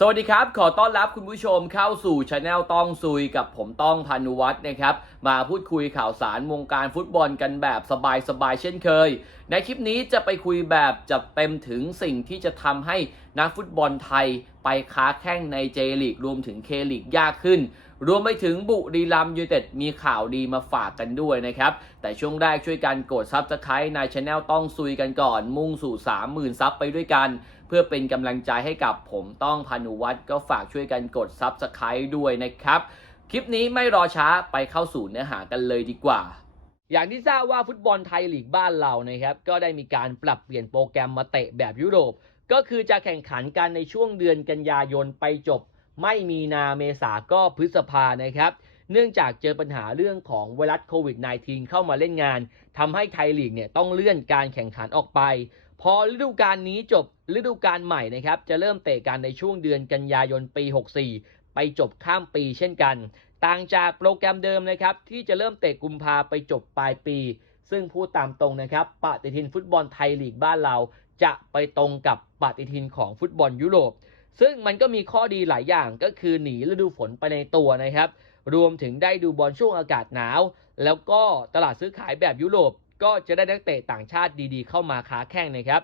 สวัสดีครับ ขอต้อนรับคุณผู้ชมเข้าสู่ช anel ต้องซุยกับผมต้องพานุวัฒน์นะครับ มาพูดคุยข่าวสารวงการฟุตบอลกันแบบสบายๆเช่นเคย ในคลิปนี้จะไปคุยแบบจัดเต็มถึงสิ่งที่จะทำให้นักฟุตบอลไทยไปค้าแข้งในเจลีกรวมถึงเคลีกยากขึ้น รวมไปถึงบุรีรัมยูเต็ดมีข่าวดีมาฝากกันด้วยนะครับ แต่ช่วงแรกช่วยกันกดซับสไครต์ในช anel ต้องซุยกันก่อน มุ่งสู่ 30,000ซับไปด้วยกัน เพื่อเป็นกำลังใจให้กับผมต้องพานุวัฒน์ก็ฝากช่วยกันกด Subscribe ด้วยนะครับ คลิปนี้ไม่รอช้าไปเข้าสู่เนื้อหากันเลยดีกว่าอย่างที่ทราบว่าฟุตบอลไทยลีกบ้านเรานะครับก็ได้มีการปรับเปลี่ยนโปรแกรมมาเตะแบบยุโรป ก็คือจะแข่งขันกันในช่วงเดือนกันยายนไปจบ ไม่มีนาเมษาก็พฤษภานะครับ เนื่องจากเจอปัญหาเรื่องของไวรัสโควิด -19 เข้ามาเล่นงานทำให้ไทยลีกเนี่ยต้องเลื่อนการแข่งขันออกไป พอฤดูกาลนี้จบฤดูกาลใหม่นะครับจะเริ่มเตะกันในช่วงเดือนกันยายนปี 64 ไปจบข้ามปีเช่นกัน ต่างจากโปรแกรมเดิมนะครับที่จะเริ่มเตะกุมภาไปจบปลายปี ซึ่งพูดตามตรงนะครับปฏิทินฟุตบอลไทยลีกบ้านเรา จะไปตรงกับปฏิทินของฟุตบอลยุโรป ซึ่งมันก็มีข้อดีหลายอย่างก็คือหนีฤดูฝนไปในตัวนะครับรวมถึงได้ดูบอลช่วงอากาศหนาว แล้วก็ตลาดซื้อขายแบบยุโรป ก็จะได้นักเตะต่างชาติดีๆ เข้ามาค้าแข่งนะครับ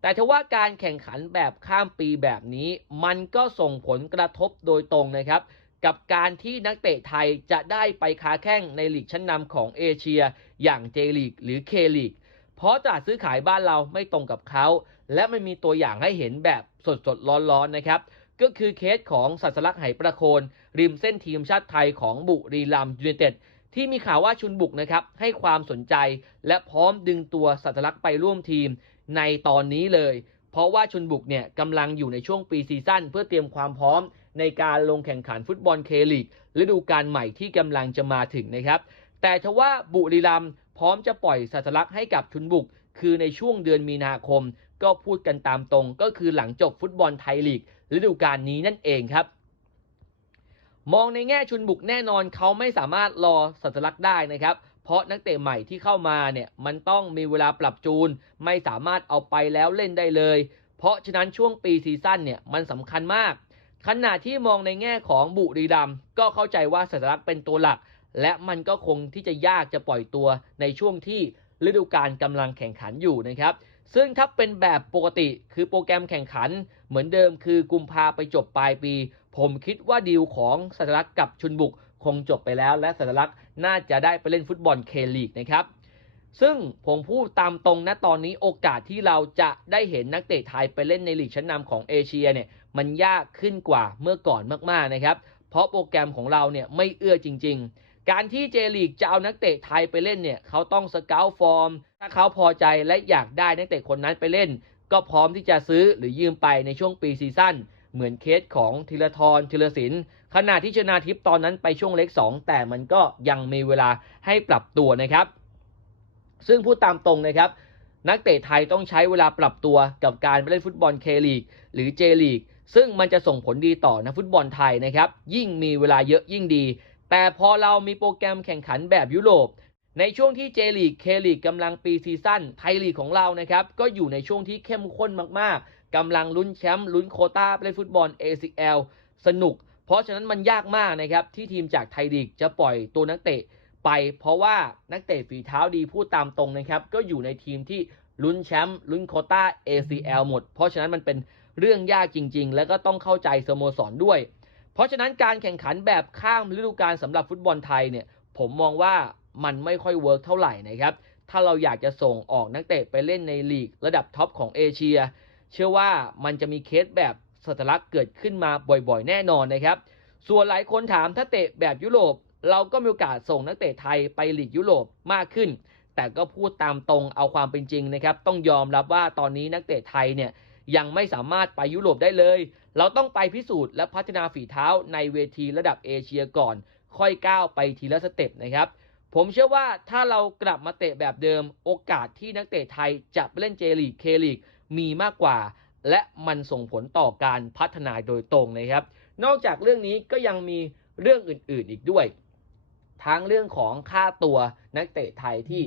แต่ทว่าการแข่งขันแบบข้ามปีแบบนี้ มันก็ส่งผลกระทบโดยตรงนะครับ กับการที่นักเตะไทยจะได้ไปค้าแข่งในลีกชั้นนำของเอเชีย อย่างเจลีกหรือเคลีกเพราะตลาดซื้อขายบ้านเราไม่ตรงกับเขา และมันมีตัวอย่างให้เห็นแบบสดๆร้อนๆนะครับก็คือเคสของสัสลักไหประโคน ริมเส้นทีมชาติไทยของบุรีรัมย์ยูไนเต็ด ที่มีข่าวว่าชุนบุกนะครับให้ความสนใจและพร้อมดึงตัวสัสลักไปร่วมทีมในตอนนี้เลย เพราะว่าชุนบุกเนี่ยกำลังอยู่ในช่วงปีซีซั่นเพื่อเตรียมความพร้อมในการลงแข่งขันฟุตบอลเคลีกฤดูกาลใหม่ที่กำลังจะมาถึงนะครับ แต่ทว่าบุรีรัมย์พร้อมจะปล่อยสัสลักให้กับชุนบุก คือในช่วงเดือนมีนาคม ก็พูดกันตามตรงก็คือหลังจบฟุตบอลไทยลีกฤดูกาลนี้นั่นเองครับ มองในแง่ชุนบุกแน่นอนเขาไม่สามารถรอสัสลักได้นะครับ เพราะนักเตะใหม่ที่เข้ามาเนี่ยมันต้องมีเวลาปรับจูน ไม่สามารถเอาไปแล้วเล่นได้เลย เพราะฉะนั้นช่วงปีซีซั่นเนี่ยมันสำคัญมาก ขณะที่มองในแง่ของบุรีรัมก็เข้าใจว่าสัสลักเป็นตัวหลัก และมันก็คงที่จะยากจะปล่อยตัวในช่วงที่ฤดูกาลกำลังแข่งขันอยู่นะครับ ซึ่งถ้าเป็นแบบปกติคือโปรแกรมแข่งขันเหมือนเดิมคือกุมภาไปจบปลายปี ผมคิดว่าดีลของสัตลักษณ์กับชุนบุกคงจบไปแล้วและสัตลักษณ์น่าจะได้ไปเล่นฟุตบอลเคลีกนะครับซึ่งผมพูดตามตรงนะตอนนี้โอกาสที่เราจะได้เห็นนักเตะไทยไปเล่นในลีกชั้นนำของเอเชียเนี่ยมันยากขึ้นกว่าเมื่อก่อนมากๆนะครับเพราะโปรแกรมของเราเนี่ยไม่เอื้อจริง ๆ การที่เจลีกจะเอานักเตะไทยไปเล่นเนี่ยเขาต้องสเกลฟอร์ม ถ้าเขาพอใจและอยากได้นักเตะคนนั้นไปเล่น ก็พร้อมที่จะซื้อหรือยืมไปในช่วงปีซีซั่นเหมือนเคสของธีรทรธีรศิลป์ขณะที่ชนาทิพย์ตอนนั้นไปช่วงเล็ก 2 แต่มันก็ยังมีเวลาให้ปรับตัวนะครับ ซึ่งพูดตามตรงนะครับ นักเตะไทยต้องใช้เวลาปรับตัวกับการไปเล่นฟุตบอลเคลีกหรือเจลีกซึ่งมันจะส่งผลดีต่อนักฟุตบอลไทยนะครับ ยิ่งมีเวลาเยอะยิ่งดี แต่พอเรามีโปรแกรมแข่งขันแบบยุโรป ในช่วงที่เจลีกเคลีกกำลังปีซีซั่นไทยลีกของเรานะครับก็อยู่ในช่วงที่เข้มข้นมากๆกำลังลุ้นแชมป์ลุ้นโคต้าเล่นฟุตบอล ACL สนุก เพราะฉะนั้นมันยากมากนะครับที่ทีมจากไทยลีกจะปล่อยตัวนักเตะไป เพราะว่านักเตะฝีเท้าดีพูดตามตรงนะครับก็อยู่ในทีมที่ลุ้นแชมป์ลุ้นโคต้า ACL หมด เพราะฉะนั้นมันเป็นเรื่องยากจริง ๆ แล้วก็ต้องเข้าใจสโมสรด้วย เพราะฉะนั้นการแข่งขันแบบข้ามฤดูกาลสำหรับฟุตบอลไทยเนี่ยผมมองว่า มันไม่ค่อยเวิร์กเท่าไหร่นะครับ ถ้าเราอยากจะส่งออกนักเตะไปเล่นในลีกระดับท็อปของเอเชีย เชื่อว่ามันจะมีเคสแบบสตลักเกิดขึ้นมาบ่อยๆ แน่นอนนะครับ ส่วนหลายคนถามถ้าเตะแบบยุโรป เราก็มีโอกาสส่งนักเตะไทยไปลีกยุโรปมากขึ้น แต่ก็พูดตามตรงเอาความเป็นจริงนะครับ ต้องยอมรับว่าตอนนี้นักเตะไทยเนี่ยยังไม่สามารถไปยุโรปได้เลย เราต้องไปพิสูจน์และพัฒนาฝีเท้าในเวทีระดับเอเชียก่อน ค่อยก้าวไปทีละสเต็ปนะครับ ผมเชื่อว่าถ้าเรากลับมาเตะแบบเดิม โอกาสที่นักเตะไทยจะไปเล่นเจลีกเคลีกมีมากกว่า และมันส่งผลต่อการพัฒนาโดยตรงนะครับ นอกจากเรื่องนี้ก็ยังมีเรื่องอื่นๆอีกด้วย ทั้งเรื่องของค่าตัวนักเตะไทยที่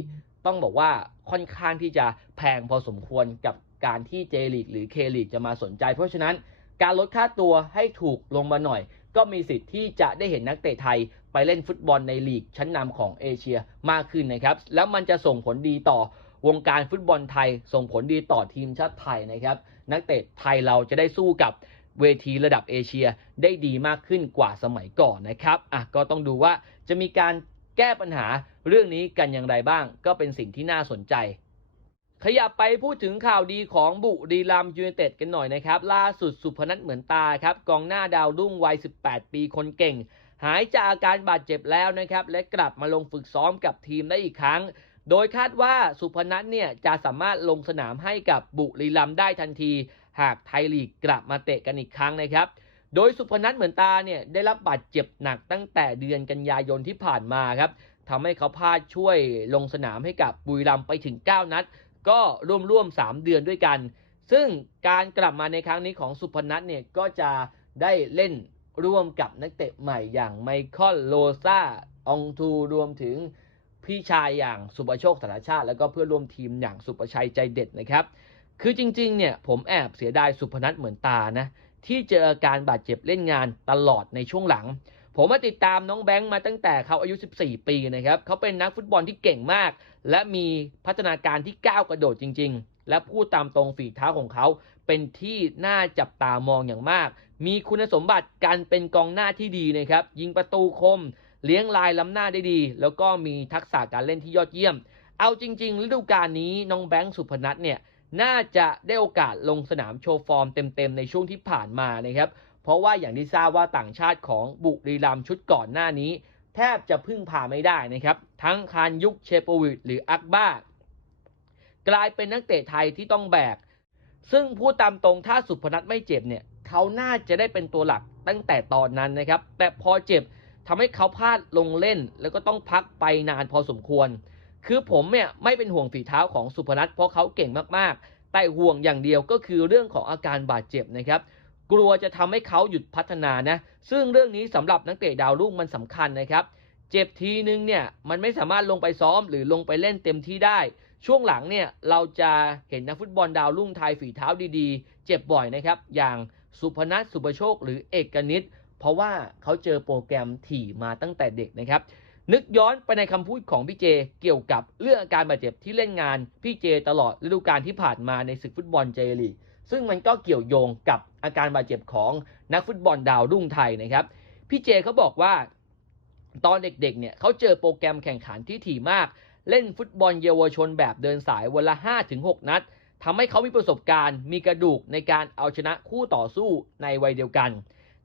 ต้องบอกว่าค่อนข้างที่จะแพงพอสมควรกับการที่เจลีกหรือเคลีกจะมาสนใจ เพราะฉะนั้นการลดค่าตัวให้ถูกลงมาหน่อย ก็มีสิทธิ์ที่จะได้เห็นนักเตะไทยไปเล่นฟุตบอลในลีกชั้นนำของเอเชียมากขึ้นนะครับ แล้วมันจะส่งผลดีต่อวงการฟุตบอลไทย ส่งผลดีต่อทีมชาติไทยนะครับ นักเตะไทยเราจะได้สู้กับเวทีระดับเอเชียได้ดีมากขึ้นกว่าสมัยก่อนนะครับอะก็ต้องดูว่าจะมีการแก้ปัญหาเรื่องนี้กันอย่างไรบ้าง ก็เป็นสิ่งที่น่าสนใจ ขยับไปพูดถึงข่าวดีของบุรีรัมย์ยูไนเต็ดกันหน่อยนะครับ ล่าสุดสุพนัทเหมือนตาครับ กองหน้าดาวรุ่งวัย 18 ปีคนเก่ง หายจากอาการบาดเจ็บแล้วนะครับ และกลับมาลงฝึกซ้อมกับทีมได้อีกครั้ง โดยคาดว่าสุพนัทเนี่ยจะสามารถลงสนามให้กับบุรีรัมได้ทันที หากไทยลีกกลับมาเตะกันอีกครั้งนะครับ โดยสุพนัทเหมือนตาเนี่ยได้รับบาดเจ็บหนักตั้งแต่เดือนกันยายนที่ผ่านมาครับทำให้เขาพลาดช่วยลงสนามให้กับบุรีรัมไปถึง 9 นัด ก็ร่วมๆ 3 เดือนด้วยกัน ซึ่งการกลับมาในครั้งนี้ของสุพนัทเนี่ยก็จะได้เล่นร่วมกับนักเตะใหม่อย่างไมเคิลโลซาองทูรวมถึงพี่ชายอย่างสุประโชคสารชาติ แล้วก็เพื่อร่วมทีมอย่างสุประชัยใจเด็ดนะครับ คือจริงๆเนี่ยผมแอบเสียดายสุพนัทเหมือนตานะที่เจออาการบาดเจ็บเล่นงานตลอดในช่วงหลัง ผมมาติดตามน้องแบงค์มาตั้งแต่เขาอายุ 14 ปีนะครับเขาเป็นนักฟุตบอลที่เก่งมาก และมีพัฒนาการที่ก้าวกระโดดจริง ๆ และพูดตามตรงฝีเท้าของเขา เป็นที่น่าจับตามองอย่างมาก มีคุณสมบัติการเป็นกองหน้าที่ดีนะครับ ยิงประตูคม เลี้ยงลายล้ำหน้าได้ดี แล้วก็มีทักษะการเล่นที่ยอดเยี่ยม เอาจริงๆฤดูกาลนี้น้องแบงค์สุพนัทเนี่ยน่าจะได้โอกาสลงสนามโชว์ฟอร์มเต็มๆในช่วงที่ผ่านมานะครับ เพราะว่าอย่างที่ทราบว่าต่างชาติของบุรีรัมย์ชุดก่อนหน้านี้ แทบจะพึ่งพาไม่ได้นะครับ ทั้งคารยุคเชโปวิดหรืออักบ้ากลายเป็นนักเตะไทยที่ต้องแบก ซึ่งพูดตามตรงถ้าสุพนัทไม่เจ็บเนี่ยเขาน่าจะได้เป็นตัวหลักตั้งแต่ตอนนั้นนะครับ แต่พอเจ็บทำให้เขาพลาดลงเล่น แล้วก็ต้องพักไปนานพอสมควร คือผมเนี่ยไม่เป็นห่วงฝีเท้าของสุพนัทเพราะเขาเก่งมากๆ แต่ห่วงอย่างเดียวก็คือเรื่องของอาการบาดเจ็บนะครับ กลัวจะทำให้เขาหยุดพัฒนานะ ซึ่งเรื่องนี้สำหรับนักเตะดาวรุ่งมันสำคัญนะครับ เจ็บทีนึงเนี่ยมันไม่สามารถลงไปซ้อมหรือลงไปเล่นเต็มที่ได้ ช่วงหลังเนี่ยเราจะเห็นนักฟุตบอลดาวรุ่งไทยฝีเท้าดีๆ เจ็บบ่อยนะครับ อย่างสุพนัทสุประโชค หรือเอกนิตเพราะว่าเขาเจอโปรแกรมถี่มาตั้งแต่เด็กนะครับ นึกย้อนไปในคำพูดของพี่เจ เกี่ยวกับเรื่องอาการบาดเจ็บที่เล่นงานพี่เจตลอดฤดูกาลที่ผ่านมาในศึกฟุตบอลเจลีก ซึ่งมันก็เกี่ยวโยงกับอาการบาดเจ็บของนักฟุตบอลดาวรุ่งไทยนะครับ พี่เจเขาบอกว่าตอนเด็กๆเนี่ยเขาเจอโปรแกรมแข่งขันที่ถี่มาก เล่นฟุตบอลเยาวชนแบบเดินสายวันละ 5-6 นัดทำให้เขามีประสบการณ์ มีกระดูกในการเอาชนะคู่ต่อสู้ในวัยเดียวกัน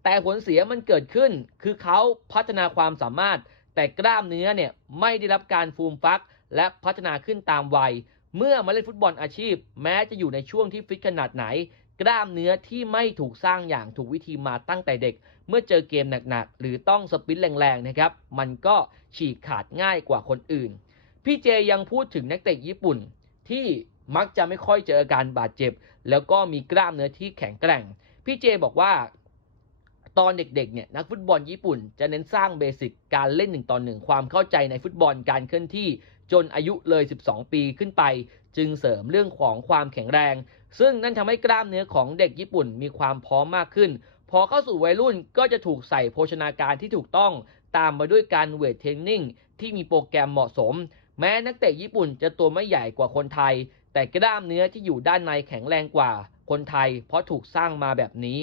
แต่ผลเสียมันเกิดขึ้น คือเขาพัฒนาความสามารถ แต่กล้ามเนื้อเนี่ยไม่ได้รับการฟูมฟัก และพัฒนาขึ้นตามวัย เมื่อมาเล่นฟุตบอลอาชีพ แม้จะอยู่ในช่วงที่ฟิตขนาดไหน กล้ามเนื้อที่ไม่ถูกสร้างอย่างถูกวิธีมาตั้งแต่เด็ก เมื่อเจอเกมหนักๆ หรือต้องสปินแรงๆนะครับ มันก็ฉีกขาดง่ายกว่าคนอื่น พี่เจยังพูดถึงนักเตะญี่ปุ่นที่มักจะไม่ค่อยเจออาการบาดเจ็บ แล้วก็มีกล้ามเนื้อที่แข็งแกร่ง พี่เจบอกว่า ตอนเด็กๆเนี่ยนักฟุตบอลญี่ปุ่นจะเน้นสร้างเบสิกการเล่นหนึ่งต่อหนึ่งความเข้าใจในฟุตบอลการเคลื่อนที่จนอายุเลย 12 ปีขึ้นไป จึงเสริมเรื่องของความแข็งแรง ซึ่งนั่นทำให้กล้ามเนื้อของเด็กญี่ปุ่นมีความพร้อมมากขึ้น พอเข้าสู่วัยรุ่นก็จะถูกใส่โภชนาการที่ถูกต้อง ตามมาด้วยการเวทเทรนนิ่งที่มีโปรแกรมเหมาะสม แม้นักเตะญี่ปุ่นจะตัวไม่ใหญ่กว่าคนไทย แต่กล้ามเนื้อที่อยู่ด้านในแข็งแรงกว่าคนไทย เพราะถูกสร้างมาแบบนี้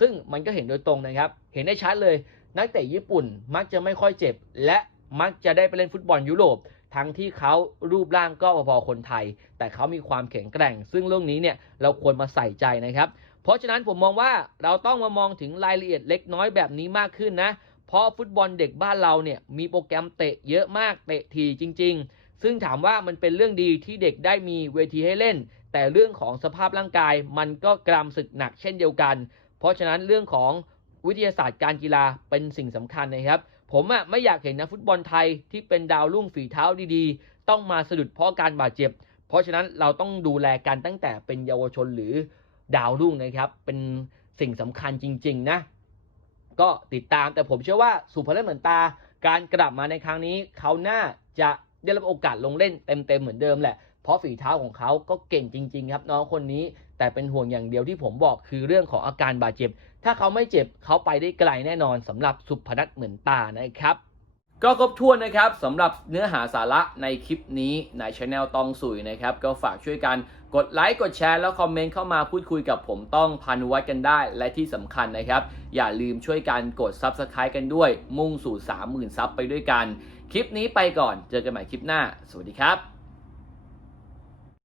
ซึ่งมันก็เห็นโดยตรงนะครับ เห็นได้ชัดเลย นักเตะญี่ปุ่นมักจะไม่ค่อยเจ็บ และมักจะได้ไปเล่นฟุตบอลยุโรป ทั้งที่เขารูปร่างก็พอๆคนไทย แต่เขามีความแข็งแกร่ง ซึ่งเรื่องนี้เนี่ยเราควรมาใส่ใจนะครับ เพราะฉะนั้นผมมองว่าเราต้องมามองถึงรายละเอียดเล็กน้อยแบบนี้มากขึ้นนะ เพราะฟุตบอลเด็กบ้านเราเนี่ยมีโปรแกรมเตะเยอะมากเตะทีจริง ๆ ซึ่งถามว่ามันเป็นเรื่องดีที่เด็กได้มีเวทีให้เล่น แต่เรื่องของสภาพร่างกายมันก็กรำศึกหนักเช่นเดียวกัน เพราะฉะนั้นเรื่องของวิทยาศาสตร์การกีฬาเป็นสิ่งสำคัญนะครับ ผมอะไม่อยากเห็นนักฟุตบอลไทยที่เป็นดาวรุ่งฝีเท้าดีๆ ต้องมาสะดุดเพราะการบาดเจ็บ เพราะฉะนั้นเราต้องดูแลกันตั้งแต่เป็นเยาวชนหรือดาวรุ่งนะครับ เป็นสิ่งสำคัญจริง ๆ นะ ก็ติดตามแต่ผมเชื่อว่าสุพรรณเหมือนตา การกลับมาในครั้งนี้เขาน่าจะได้รับโอกาสลงเล่นเต็มๆเหมือนเดิมแหละเพราะฝีเท้าของเขาก็เก่งจริง ๆ ครับ น้องคนนี้ แต่เป็นห่วงอย่างเดียวที่ผมบอกคือเรื่องของอาการบาดเจ็บ ถ้าเขาไม่เจ็บเขาไปได้ไกลแน่นอนสำหรับสุพนัทเหมือนตานะครับก็ครบถ้วนนะครับสำหรับเนื้อหาสาระในคลิปนี้ในช anel ตองสุยนะครับ ก็ฝากช่วยกันกดไลค์กดแชร์แล้วคอมเมนต์เข้ามาพูดคุยกับผมต้องพานุวัฒน์กันได้ และที่สำคัญนะครับ อย่าลืมช่วยกันกด Subscribe กันด้วย มุ่งสู่ 30,000 ซับไปด้วยกัน คลิปนี้ไปก่อนเจอกันใหม่คลิปหน้า สวัสดีครับ